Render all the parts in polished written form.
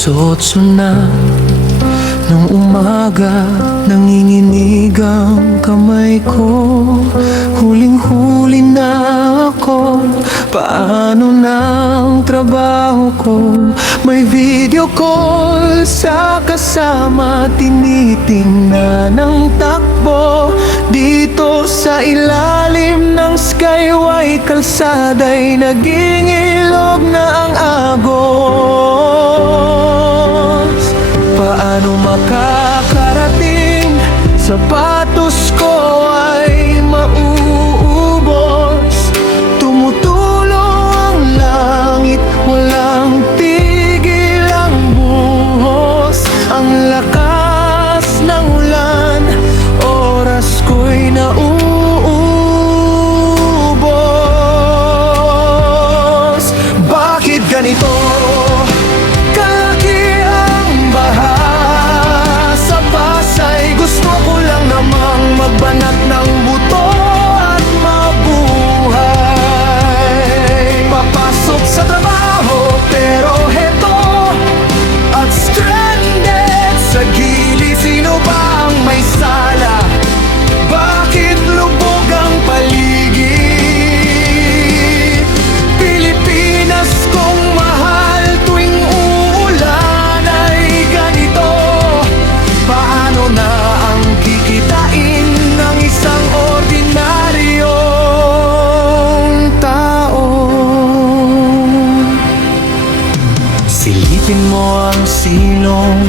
Alas 8 na ng umaga, nanginginig ang kamay ko. Huling-huli na ako, paano na ang trabaho ko? May video call sa kasama, tinitingnan ang takbo. Dito sa ilalim ng skyway, kalsada'y naging ilog na ang agos. Paano makakarating? Sapatos ko ay mauubos. Tumutulo ang langit, walang tigil ang buhos. Ang lakas ng ulan, oras ko'y nauubos. Bakit ganito? Magbanat ng buto at mabuhay. Papasok sa trabaho pero heto at stranded sa gilid. Sino ba ang may sala? Bakit lubog ang paligid? Pilipinas kong mahal, tuwing uulan ay ganito. Paano na ang kikitain ng isang ordinaryong tao? Silipin mo ang silong,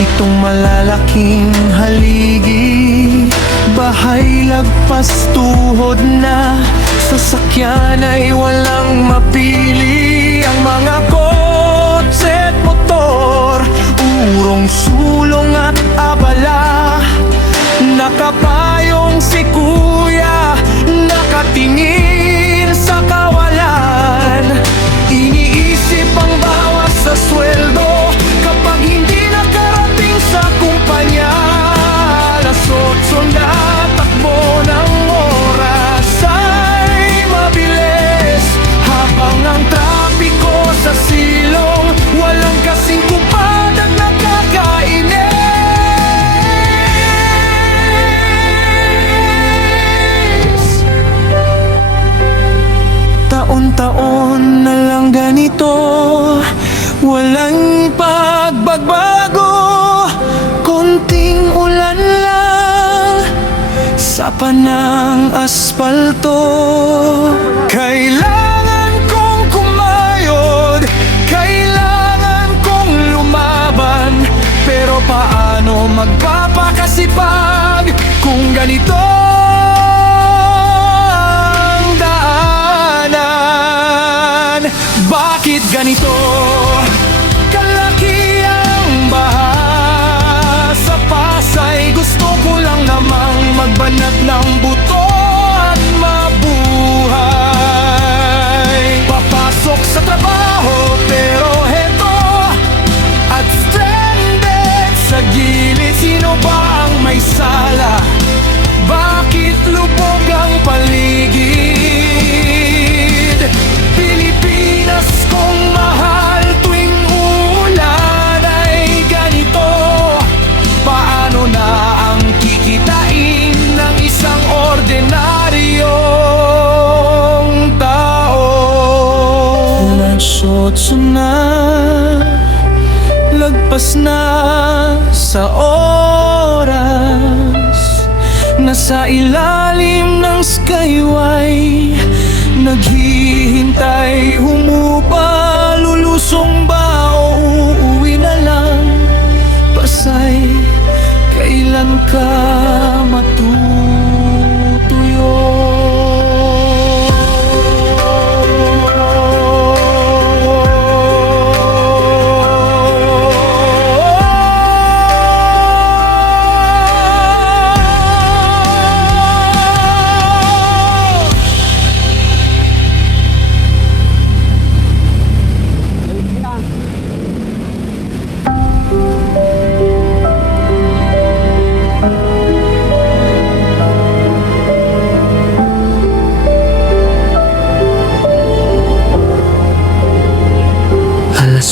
itong malalaking haligi. Bahay lagpas tuhod na, sasakyan ay walang mapili. Ang mga kotse at motor, urong, sulong at abala. Nakapayong si kuya, nakatingin sa kawalan. Iniisip ang bawas sa sweldo kapag hindi nakarating sa kumpanya. Alas 8 na, takbo ng oras ay mabilis. Habang ang trapiko sa silong, walang kasing kupad at nakakainis. Taon-taon na lang ganito, walang pagbabago. Konting ulan lang, sapa ng asfalto. Kailangan kong kumayod, kailangan kong lumaban. Pero paano magpapakasipag kung ganito ang daanan? Bakit ganito kalaki ang baha sa Pasay? Gusto ko lang namang magbanat ng buto at mabuhay. Papasok sa trabaho pero heto at stranded sa gilid. Sino ba ang may sala? Bakit lubog ang paligid? Pilipinas kong mahal, tuwing ulan ay ganito. Paano na ang kikitain ng isang ordinaryong tao? Alas 8 na, lagpas na sa oras. Nasa ilalim ng skyway, naghihintay, humupa. Lulusong ba o uuwi na lang? Pasay, kailan ka matutuyo?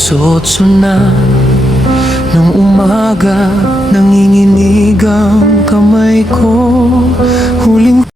Alas 8 na ng umaga, nanginginig ang kamay ko.